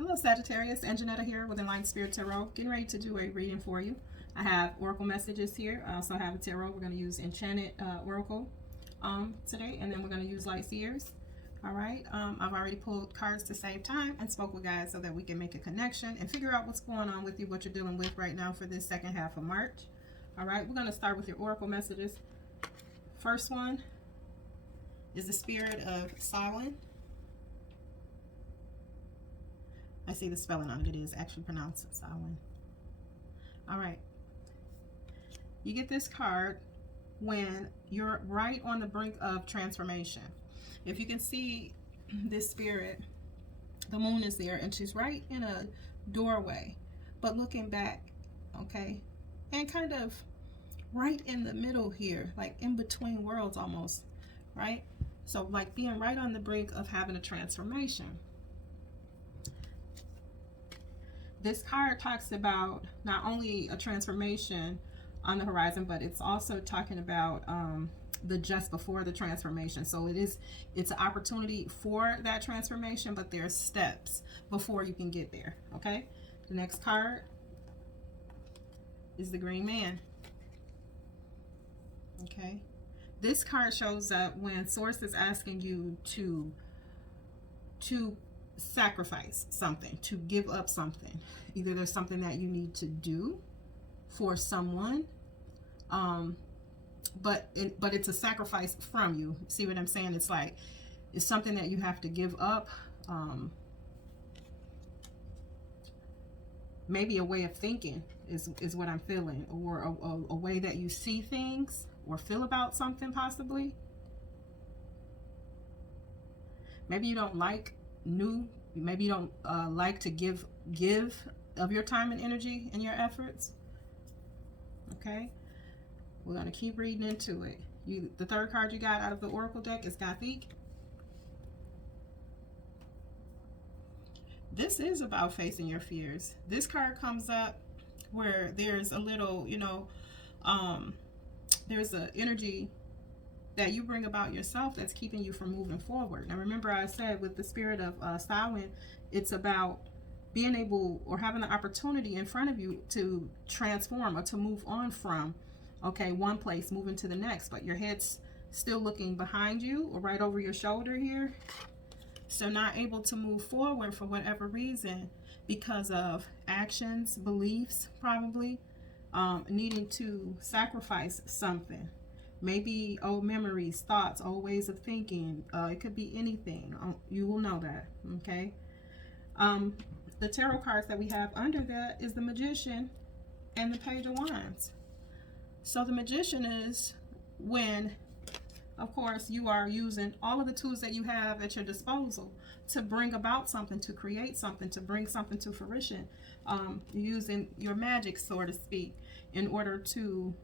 Hello Sagittarius, and Janetta here with Enlightened Spirit Tarot, getting ready to do a reading for you. I have Oracle messages here. I also have a tarot. We're going to use Enchanted Oracle today, and then we're going to use Light Seers. All right, I've already pulled cards to save time and spoke with guys so that we can make a connection and figure out what's going on with you, what you're dealing with right now for this second half of March. All right, we're going to start with your Oracle messages. First one is the Spirit of Samhain. I see the spelling on it. It is actually pronounced Samhain. All right. You get this card when you're right on the brink of transformation. If you can see this spirit, the moon is there and she's right in a doorway, but looking back, okay? And kind of right in the middle here, like in between worlds almost, right? So like being right on the brink of having a transformation. This card talks about not only a transformation on the horizon, but it's also talking about the just before the transformation. So it's an opportunity for that transformation, but there's steps before you can get there. Okay. The next card is the Green Man. Okay. This card shows up when Source is asking you to sacrifice something, to give up something. Either there's something that you need to do for someone, but it's a sacrifice from you. See what I'm saying? It's like it's something that you have to give up. Maybe a way of thinking is what I'm feeling, or a way that you see things or feel about something possibly. Maybe you don't like maybe you don't like to give of your time and energy and your efforts. Okay, we're going to keep reading into it. The third card you got out of the Oracle deck is Gothic. This is about facing your fears. This card comes up where there's a little, there's an energy that you bring about yourself that's keeping you from moving forward. Now remember, I said with the Spirit of Samhain, it's about being able or having the opportunity in front of you to transform or to move on from, okay, one place, moving to the next, but your head's still looking behind you or right over your shoulder here. So not able to move forward for whatever reason because of actions, beliefs, probably needing to sacrifice something. Maybe old memories, thoughts, old ways of thinking. It could be anything. You will know that, okay? The tarot cards that we have under that is the Magician and the Page of Wands. So the Magician is when, of course, you are using all of the tools that you have at your disposal to bring about something, to create something, to bring something to fruition. Using your magic, so to speak, in order to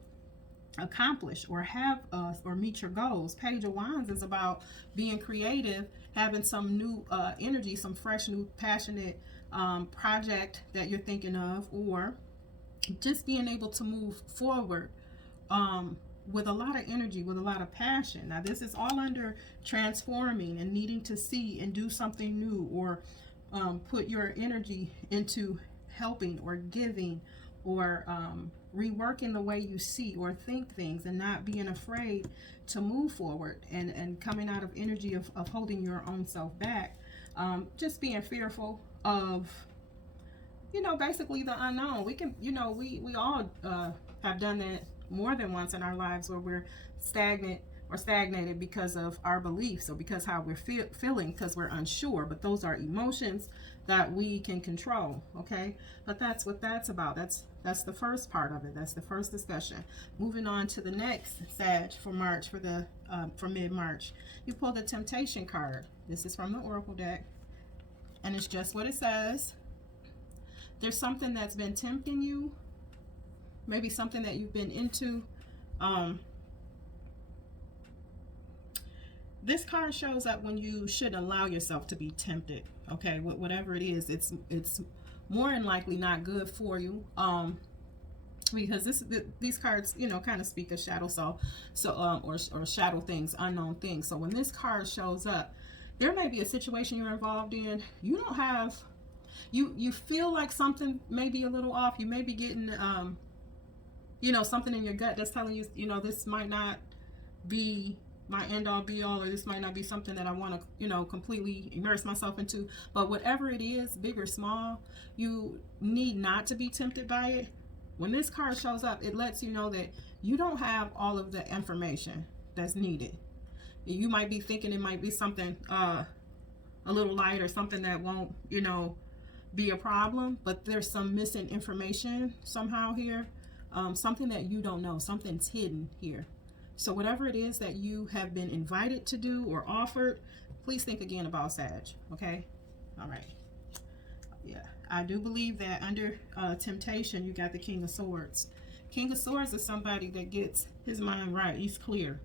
accomplish or have or meet your goals. Page of Wands is about being creative, having some new energy, some fresh, new, passionate project that you're thinking of, or just being able to move forward with a lot of energy, with a lot of passion. Now this is all under transforming and needing to see and do something new, or put your energy into helping or giving, or reworking the way you see or think things, and not being afraid to move forward, and coming out of energy of holding your own self back, just being fearful of, basically the unknown. We can, we all have done that more than once in our lives, where we're stagnant or stagnated because of our beliefs, or because how we're feeling, because we're unsure. But those are emotions that we can control, okay? But that's what that's about. That's the first part of it. That's the first discussion. Moving on to the next Sag for March, for mid-March. You pull the Temptation card. This is from the Oracle deck, and it's just what it says. There's something that's been tempting you, maybe something that you've been into. This card shows up when you should allow yourself to be tempted, okay? Whatever it is, it's more than likely not good for you, because these cards, kind of speak of shadow or shadow things, unknown things. So when this card shows up, there may be a situation you're involved in. You don't have You feel like something may be a little off. You may be getting you know, something in your gut that's telling you, you know, this might not be my end all be all, or this might not be something that I want to, you know, completely immerse myself into. But whatever it is, big or small, you need not to be tempted by it. When this card shows up, it lets you know that you don't have all of the information that's needed. You might be thinking it might be something a little light, or something that won't, you know, be a problem, but there's some missing information somehow here. Something that you don't know, something's hidden here. So whatever it is that you have been invited to do or offered, please think again about Sag, okay? All right. Yeah, I do believe that under temptation, you got the King of Swords. King of Swords is somebody that gets his mind right. He's clear,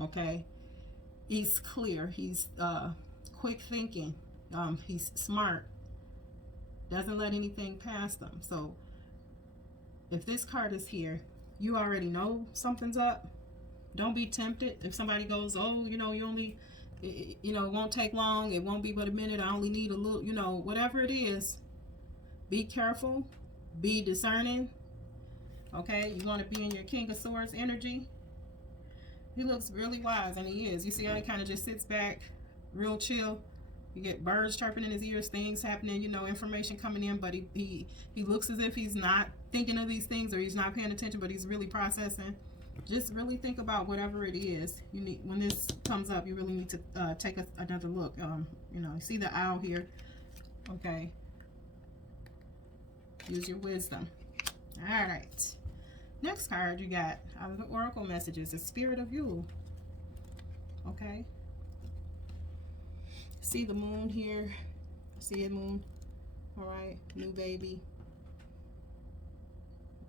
okay? He's clear. He's quick thinking. He's smart. Doesn't let anything pass them. So if this card is here, you already know something's up. Don't be tempted. If somebody goes, oh, you know, you only, you know, it won't take long. It won't be but a minute. I only need a little, you know, whatever it is. Be careful. Be discerning. Okay? You want to be in your King of Swords energy. He looks really wise, and he is. You see how he kind of just sits back, real chill. You get birds chirping in his ears, things happening, you know, information coming in, but he looks as if he's not thinking of these things, or he's not paying attention, but he's really processing. Just really think about whatever it is you need. When this comes up, you really need to take another look. You know, you see the owl here. Okay. Use your wisdom. All right. Next card you got out of the Oracle messages, the Spirit of You. Okay. See the moon here. See a moon. All right. New baby.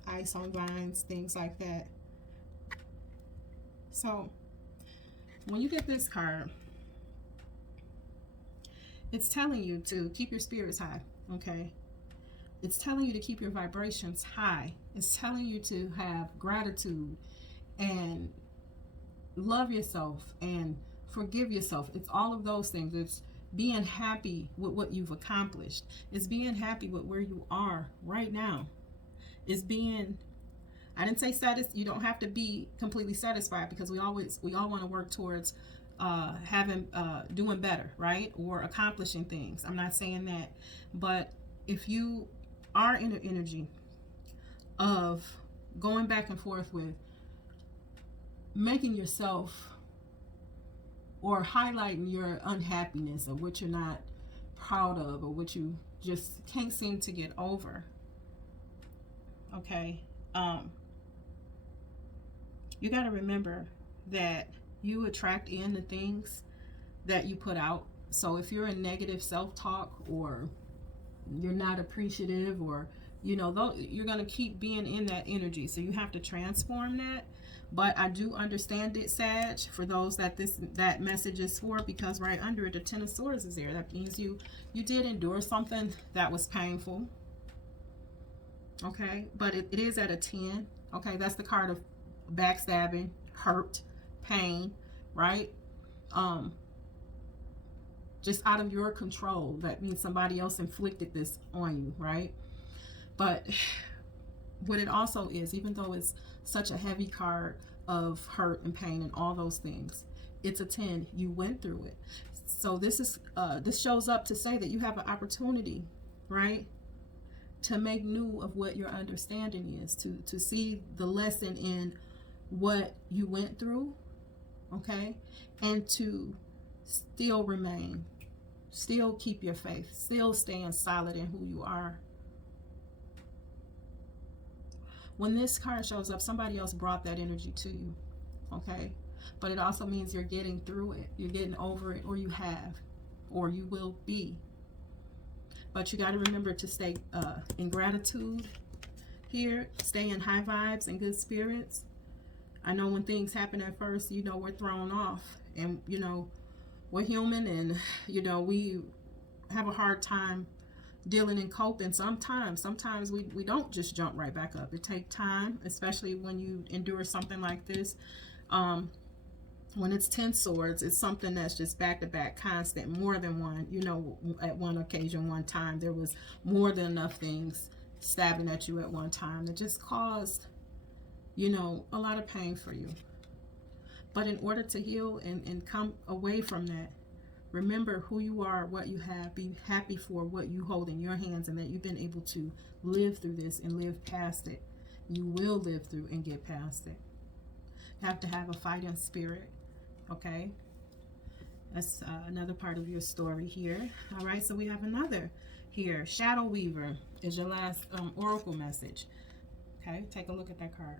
Ice on vines, things like that. So when you get this card, it's telling you to keep your spirits high, okay? It's telling you to keep your vibrations high. It's telling you to have gratitude and love yourself and forgive yourself. It's all of those things. It's being happy with what you've accomplished. It's being happy with where you are right now. It's being, I didn't say satisfied. You don't have to be completely satisfied, because we all want to work towards doing better, right? Or accomplishing things. I'm not saying that, but if you are in an energy of going back and forth with making yourself or highlighting your unhappiness, or what you're not proud of, or what you just can't seem to get over, okay, you got to remember that you attract in the things that you put out. So if you're in negative self-talk, or you're not appreciative, or, you know, you're going to keep being in that energy. So you have to transform that. But I do understand it, Sag, for those that that message is for, because right under it, the Ten of Swords is there. That means you did endure something that was painful. Okay, but it is at a 10. Okay, that's the card of backstabbing, hurt, pain, right? Just out of your control. That means somebody else inflicted this on you, right? But what it also is, even though it's such a heavy card of hurt and pain and all those things, it's a 10. You went through it. So this shows up to say that you have an opportunity, right, to make new of what your understanding is, to see the lesson in what you went through, okay, and to still remain, still keep your faith, still stand solid in who you are. When this card shows up, somebody else brought that energy to you, okay? But it also means you're getting through it, you're getting over it, or you have, or you will be. But you got to remember to stay in gratitude here, stay in high vibes and good spirits. I know when things happen at first, you know, we're thrown off, and, you know, we're human, and, you know, we have a hard time dealing and coping. Sometimes we don't just jump right back up. It takes time, especially when you endure something like this. When it's 10 swords, it's something that's just back to back, constant, more than one. You know, at one occasion, one time, there was more than enough things stabbing at you at one time that just caused, you know, a lot of pain for you. But in order to heal and come away from that, remember who you are, what you have. Be happy for what you hold in your hands and that you've been able to live through this and live past it. You will live through and get past it. You have to have a fighting spirit. Okay, that's another part of your story here. All right, so we have another here. Shadow Weaver is your last oracle message. Okay, take a look at that card.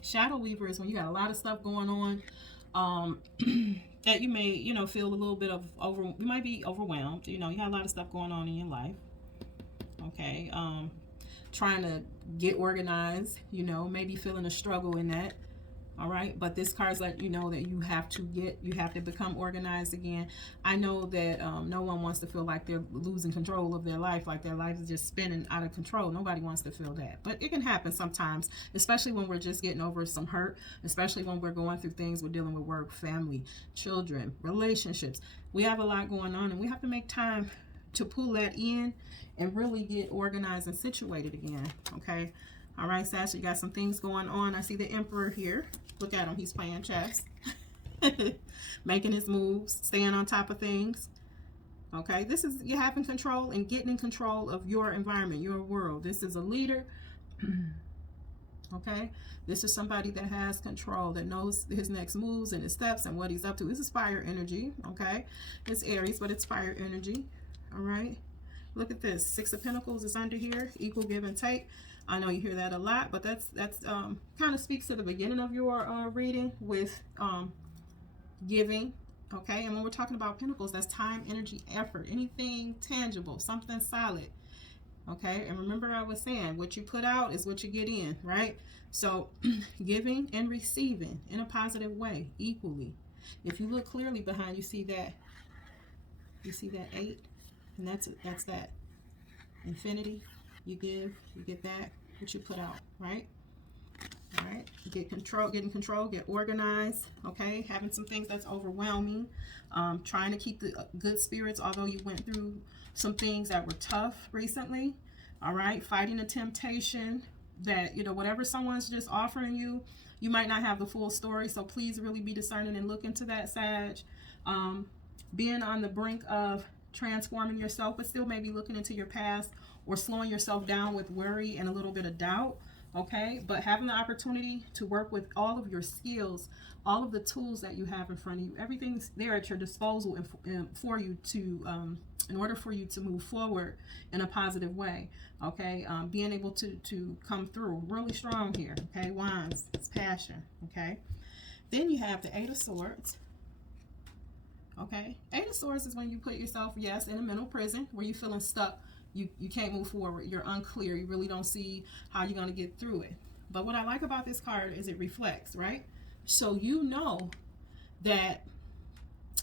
Shadow Weaver is when you got a lot of stuff going on that you may, you know, feel a little bit of you might be overwhelmed. You know, you got a lot of stuff going on in your life. Okay, trying to get organized, you know, maybe feeling a struggle in that. All right, but this card's letting you know that you have to become organized again. I know that no one wants to feel like they're losing control of their life, like their life is just spinning out of control. Nobody wants to feel that, but it can happen sometimes, especially when we're just getting over some hurt, especially when we're going through things, we're dealing with work, family, children, relationships. We have a lot going on, and we have to make time to pull that in and really get organized and situated again. Okay. All right, Sasha, you got some things going on. I see the Emperor here. Look at him. He's playing chess. Making his moves, staying on top of things. Okay, this is you having control and getting in control of your environment, your world. This is a leader. Okay, this is somebody that has control, that knows his next moves and his steps and what he's up to. This is fire energy. Okay, it's Aries, but it's fire energy. All right, look at this. 6 of Pentacles is under here. Equal give and take. I know you hear that a lot, but that's kind of speaks to the beginning of your reading with giving. Okay, and when we're talking about pentacles, that's time, energy, effort, anything tangible, something solid. Okay, and remember I was saying what you put out is what you get in, right? So giving and receiving in a positive way equally. If you look clearly behind, you see that 8, and that's that infinity. You give, you get back what you put out, right? All right, get in control, get organized. Okay, having some things that's overwhelming, trying to keep the good spirits, although you went through some things that were tough recently. All right, fighting a temptation that, you know, whatever someone's just offering you, you might not have the full story, so please really be discerning and look into that, Sag. Being on the brink of transforming yourself, but still maybe looking into your past or slowing yourself down with worry and a little bit of doubt. Okay, but having the opportunity to work with all of your skills, all of the tools that you have in front of you, everything's there at your disposal for you to in order for you to move forward in a positive way. Okay, being able to come through really strong here. Okay, Wands, it's passion. Okay, then you have the 8 of Swords. Okay, 8 of Swords is when you put yourself, yes, in a mental prison where you're feeling stuck. You can't move forward. You're unclear. You really don't see how you're going to get through it. But what I like about this card is it reflects, right? So you know that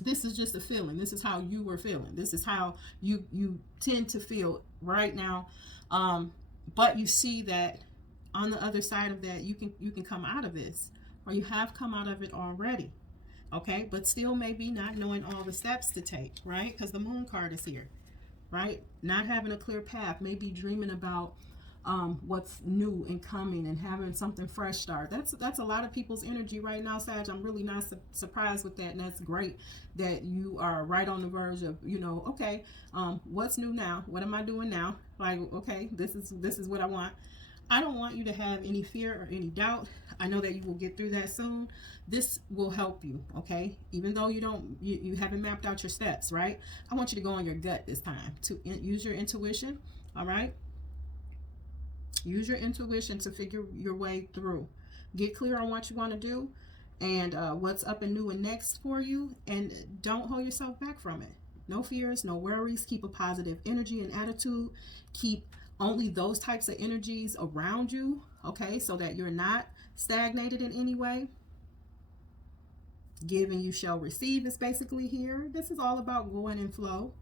this is just a feeling. This is how you were feeling. This is how you tend to feel right now. But you see that on the other side of that, you can come out of this, or you have come out of it already. Okay, but still maybe not knowing all the steps to take, right? Because the Moon card is here. Right? Not having a clear path, maybe dreaming about what's new and coming and having something fresh start. That's a lot of people's energy right now, Sag. I'm really not surprised with that, and that's great that you are right on the verge of, you know, okay, what's new now? What am I doing now? Like, okay, this is what I want. I don't want you to have any fear or any doubt. I know that you will get through that soon. This will help you, okay? Even though you haven't mapped out your steps, right? I want you to go on your gut this time, to use your intuition, all right? Use your intuition to figure your way through. Get clear on what you want to do and what's up and new and next for you, and don't hold yourself back from it. No fears, no worries. Keep a positive energy and attitude. Keep only those types of energies around you, okay, so that you're not stagnated in any way. Give and you shall receive is basically here. This is all about going in flow,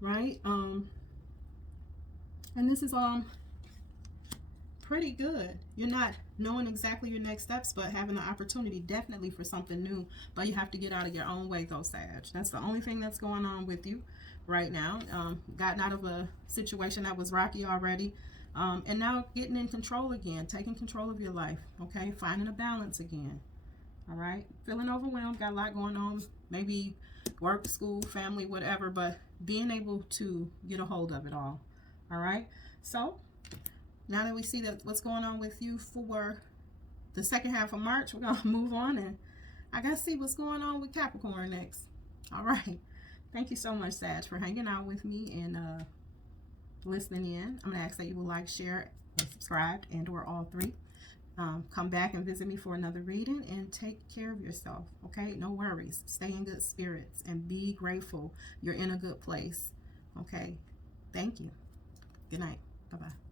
right? And this is pretty good. You're not knowing exactly your next steps, but having the opportunity definitely for something new. But you have to get out of your own way, though, Sag. That's the only thing that's going on with you right now. Gotten out of a situation that was rocky already. And now getting in control again, taking control of your life, okay? Finding a balance again, all right? Feeling overwhelmed, got a lot going on, maybe work, school, family, whatever, but being able to get a hold of it all right? So, now that we see that what's going on with you for the second half of March, we're going to move on, and I got to see what's going on with Capricorn next. All right. Thank you so much, Sag, for hanging out with me and listening in. I'm going to ask that you will like, share, and subscribe, and or all three. Come back and visit me for another reading, and take care of yourself, okay? No worries. Stay in good spirits and be grateful you're in a good place, okay? Thank you. Good night. Bye-bye.